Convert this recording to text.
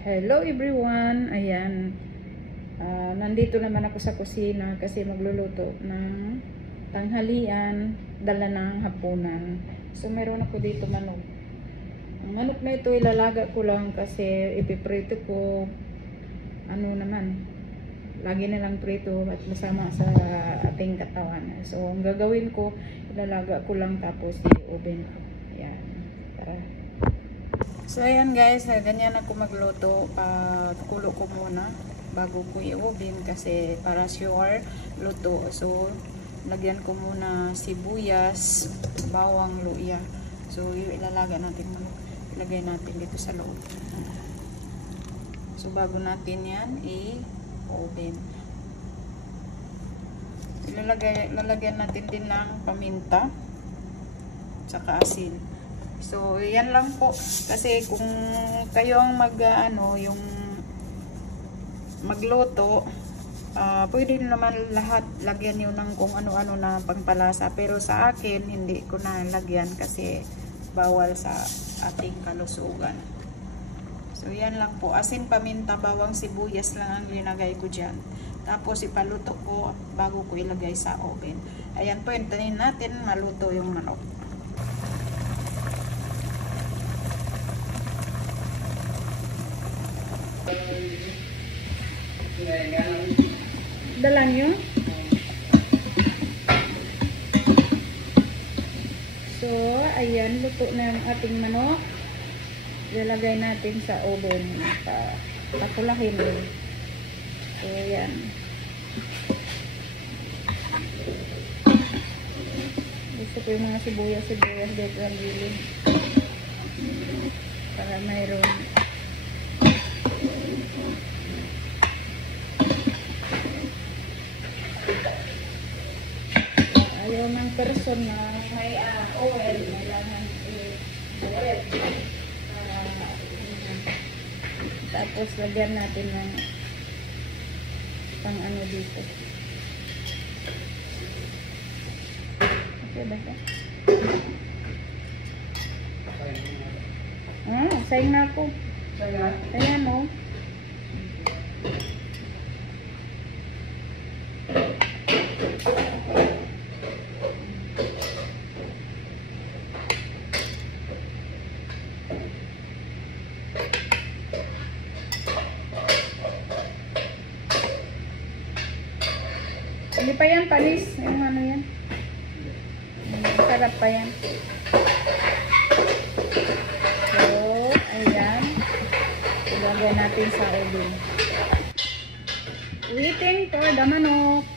Hello everyone! Ayan. Nandito naman ako sa kusina kasi magluluto ng tanghalian, dala ng hapunan. So meron ako dito manok. Ang manok na ito ilalaga ko lang kasi ipiprito ko lagi na lang prito at masama sa ating katawan. So ang gagawin ko, ilalaga ko lang tapos i-oven ko. Ayan. Tara. So ayan guys, ganyan ako magluto. Kulo ko muna bago ko i-oven kasi para sure luto. So lagyan ko muna sibuyas, bawang, luya. So ilalagay natin manok. Ilagay natin dito sa loob. So bago natin yan i-oven. Lalagyan natin din ng paminta tsaka asin. So, yan lang po. Kasi kung kayo ang magluto, pwede naman lahat lagyan nyo ng kung ano-ano na pangpalasa. Pero sa akin, hindi ko na lagyan kasi bawal sa ating kalusugan. So, yan lang po. Asin, paminta, bawang, sibuyas lang ang linagay ko dyan. Tapos, ipaluto ko bago ko ilagay sa oven. Ayan po, hintayin natin maluto yung manok. Dala nyo. So, ayan, luto na ang ating manok. Ilalagay natin sa oven. Pakulahin. So, ayan. Gusto ko yung mga sibuyas dito ang gilid. Para mayroon. Ayaw ng person na may oil, kailangan i-oil. Tapos lagyan natin ng pang ano dito. Okay ba ito? Sayang na ako. Ayan o. Hindi pa yan, panis. Yung ano yan. Sarap pa yan. So, ayan. Ilagay natin sa oven. Waiting for the manok.